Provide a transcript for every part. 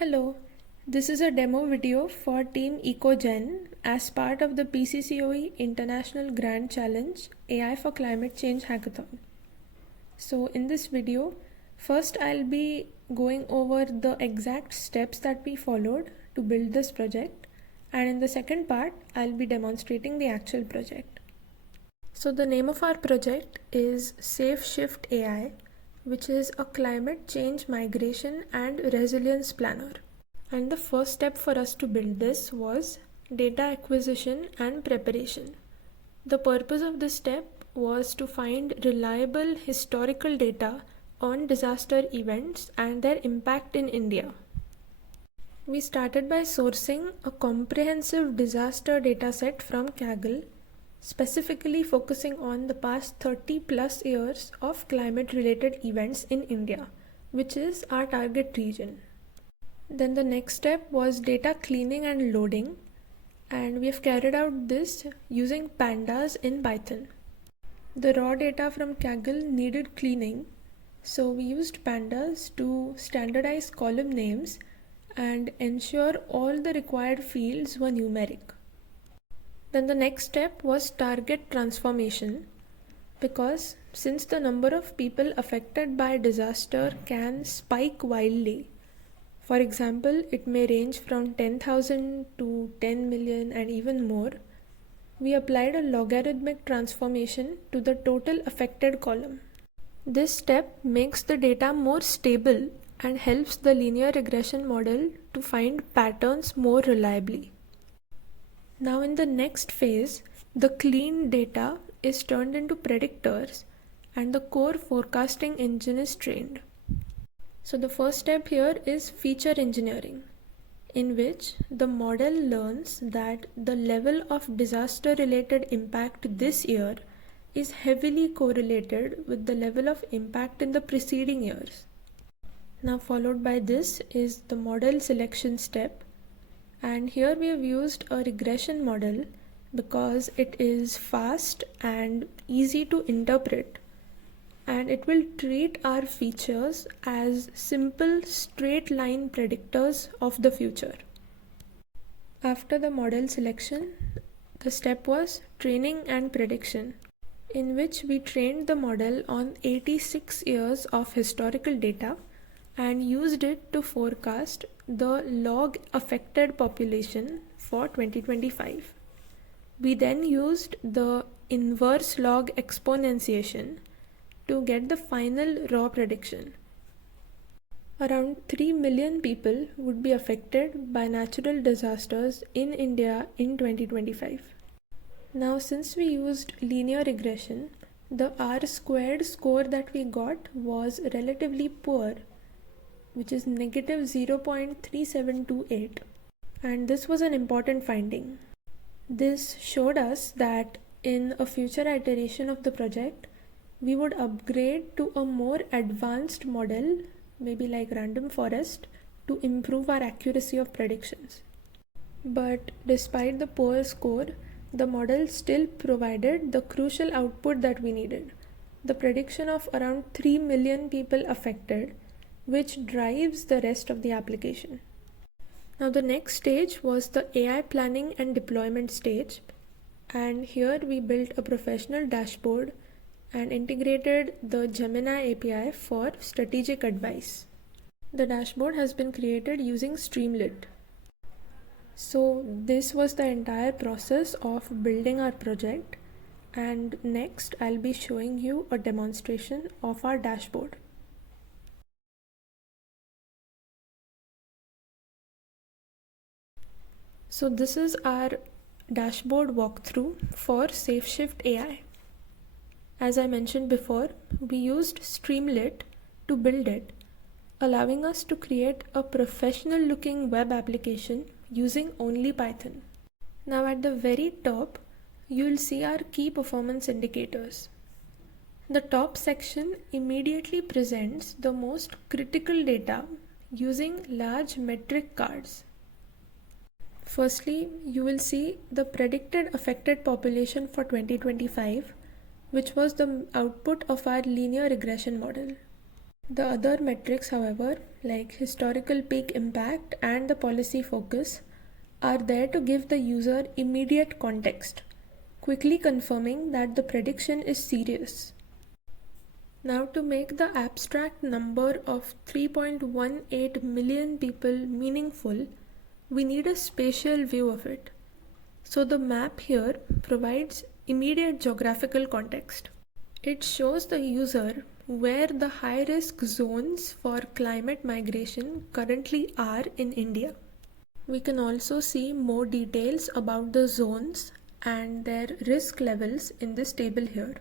Hello, this is a demo video for Team EcoGen as part of the PCCOE International Grand Challenge AI for Climate Change Hackathon. So in this video, first I'll be going over the exact steps that we followed to build this project, and in the second part, I'll be demonstrating the actual project. So the name of our project is SafeShift AI, which is a climate change migration and resilience planner. And the first step for us to build this was data acquisition and preparation. The purpose of this step was to find reliable historical data on disaster events and their impact in India. We started by sourcing a comprehensive disaster dataset from Kaggle, specifically focusing on the past 30 plus years of climate related events in India, which is our target region. Then the next step was data cleaning and loading, and we have carried out this using pandas in Python. The raw data from Kaggle needed cleaning, so we used pandas to standardize column names and ensure all the required fields were numeric. Then the next step was target transformation, because since the number of people affected by disaster can spike wildly, for example, it may range from 10,000 to 10 million and even more, we applied a logarithmic transformation to the total affected column. This step makes the data more stable and helps the linear regression model to find patterns more reliably. Now in the next phase, the clean data is turned into predictors and the core forecasting engine is trained. So the first step here is feature engineering, in which the model learns that the level of disaster related impact this year is heavily correlated with the level of impact in the preceding years. Now followed by this is the model selection step. And here we have used a regression model because it is fast and easy to interpret, and it will treat our features as simple straight line predictors of the future. After the model selection, the step was training and prediction, in which we trained the model on 86 years of historical data and used it to forecast the log affected population for 2025. We then used the inverse log exponentiation to get the final raw prediction. Around 3 million people would be affected by natural disasters in India in 2025. Now, since we used linear regression, the R-squared score that we got was relatively poor, which is negative 0.3728, and this was an important finding. This showed us that in a future iteration of the project, we would upgrade to a more advanced model, maybe like random forest, to improve our accuracy of predictions. But despite the poor score, the model still provided the crucial output that we needed, the prediction of around 3 million people affected, which drives the rest of the application. Now the next stage was the AI planning and deployment stage, and here we built a professional dashboard and integrated the Gemini API for strategic advice. The dashboard has been created using Streamlit. So this was the entire process of building our project, and next I'll be showing you a demonstration of our dashboard. So this is our dashboard walkthrough for SafeShift AI. As I mentioned before, we used Streamlit to build it, allowing us to create a professional looking web application using only Python. Now at the very top, you'll see our key performance indicators. The top section immediately presents the most critical data using large metric cards. Firstly, you will see the predicted affected population for 2025, which was the output of our linear regression model. The other metrics, however, like historical peak impact and the policy focus, are there to give the user immediate context, quickly confirming that the prediction is serious. Now, to make the abstract number of 3.18 million people meaningful, we need a spatial view of it. So the map here provides immediate geographical context. It shows the user where the high-risk zones for climate migration currently are in India. We can also see more details about the zones and their risk levels in this table here.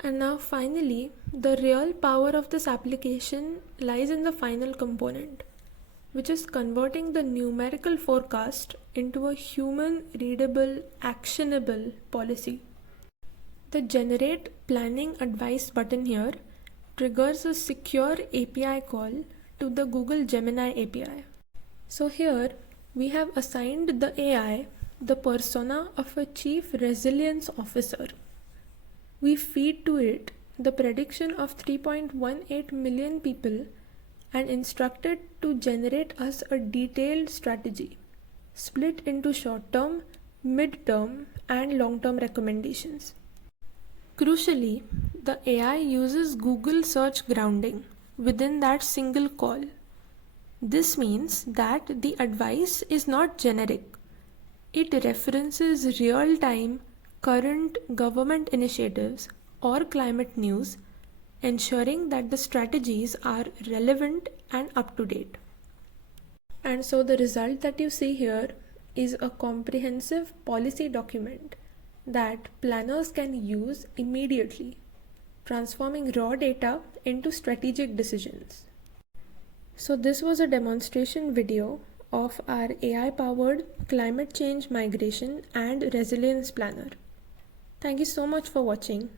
And now finally, the real power of this application lies in the final component, which is converting the numerical forecast into a human-readable, actionable policy. The Generate Planning Advice button here triggers a secure API call to the Google Gemini API. So here we have assigned the AI the persona of a Chief Resilience Officer. We feed to it the prediction of 3.18 million people and instruct it to generate us a detailed strategy, split into short-term, mid-term, and long-term recommendations. Crucially, the AI uses Google search grounding within that single call. This means that the advice is not generic. It references real-time, current government initiatives or climate news, ensuring that the strategies are relevant and up to date. And so the result that you see here is a comprehensive policy document that planners can use immediately, transforming raw data into strategic decisions. So this was a demonstration video of our AI-powered climate change migration and resilience planner. Thank you so much for watching.